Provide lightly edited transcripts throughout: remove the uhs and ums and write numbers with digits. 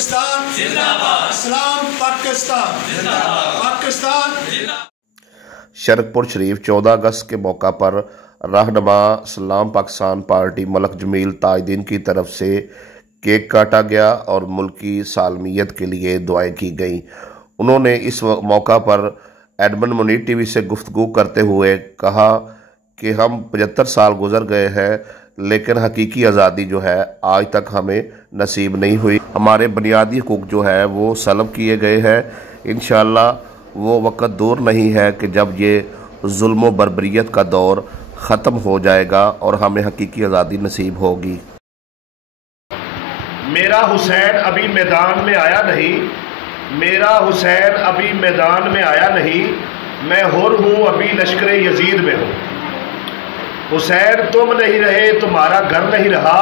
पाकिस्तान जिंदाबाद, इस्लाम पाकिस्तान जिंदाबाद, पाकिस्तान। शरकपुर शरीफ 14 अगस्त के मौका पर रहनुमा इस्लाम पाकिस्तान पार्टी मलक जमील ताजदीन की तरफ से केक काटा गया और मुल्की सालमियत के लिए दुआएं की गईं। उन्होंने इस मौका पर एडमंड मुनीर टीवी से गुफ्तगू करते हुए कहा कि हम 75 साल गुजर गए हैं, लेकिन हकीकी आज़ादी जो है आज तक हमें नसीब नहीं हुई। हमारे बुनियादी हुकूक जो है वो सलब किए गए हैं। इंशाअल्लाह वो वक़्त दूर नहीं है कि जब ये जुल्म व बर्बरियत का दौर ख़त्म हो जाएगा और हमें हकीकी आज़ादी नसीब होगी। मेरा हुसैन अभी मैदान में आया नहीं, मेरा हुसैन अभी मैदान में आया नहीं, मैं हुर हूँ अभी लश्कर यजीद में हूँ। हुसैन तुम नहीं रहे, तुम्हारा घर नहीं रहा,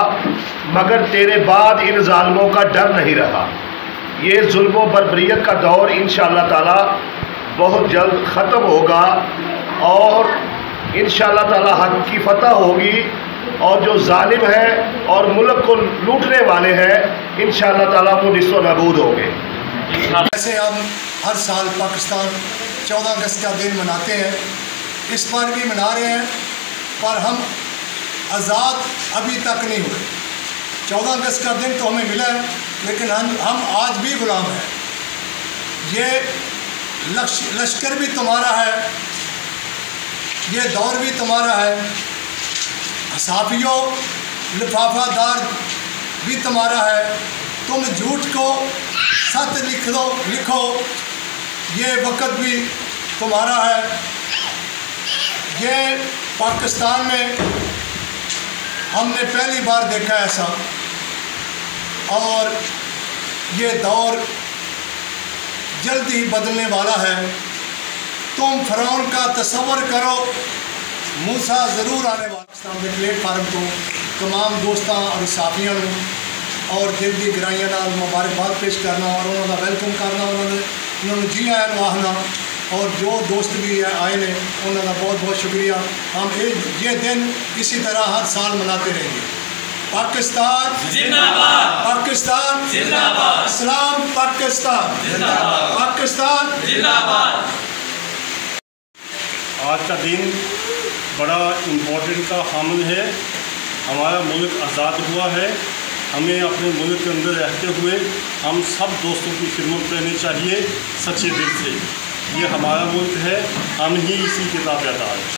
मगर तेरे बाद इन जालिमों का डर नहीं रहा। ये जुल्म बर्बरियत का दौर इंशाअल्लाह ताला बहुत जल्द ख़त्म होगा और इंशाअल्लाह ताला हक की फतह होगी और जो जालिम है और मुल्क को लूटने वाले हैं इंशाअल्लाह ताला वो निस्व नबूद होंगे। जैसे हम हर साल पाकिस्तान 14 अगस्त का दिन मनाते हैं, इस बार भी मना रहे हैं, पर हम आज़ाद अभी तक नहीं हुए। 14 अगस्त का दिन तो हमें मिला है, लेकिन हम आज भी गुलाम हैं। ये लश्कर भी तुम्हारा है, ये दौर भी तुम्हारा है, सहाफ़ियों लिफाफादार भी तुम्हारा है। तुम झूठ को सच लिखो, ये वक़्त भी तुम्हारा है। ये पाकिस्तान में हमने पहली बार देखा ऐसा, और ये दौर जल्द ही बदलने वाला है। तुम फ़िरौन का तसव्वुर करो, मूसा ज़रूर आने वाला। पाकिस्तान के प्लेटफार्म को तमाम दोस्तों और साथियों और दिल की गहराइयां नाल मुबारकबाद पेश करना और उन्होंने वेलकम करना, उन्होंने जी आया आखना, और जो दोस्त भी आए ने उन्होंने बहुत बहुत शुक्रिया। हम ये दिन इसी तरह हर साल मनाते रहेंगे। पाकिस्तान जिंदाबाद, पाकिस्तान जिंदाबाद, इस्लाम पाकिस्तान जिंदाबाद, पाकिस्तान जिंदाबाद। आज का दिन बड़ा इम्पोर्टेंट का हामिल है। हमारा मुल्क आज़ाद हुआ है। हमें अपने मुल्क के अंदर रहते हुए हम सब दोस्तों की खिदमत करनी चाहिए सच्चे दिल से। ये हमारा मुल्क है, हम ही इसी के ताबेदार हैं।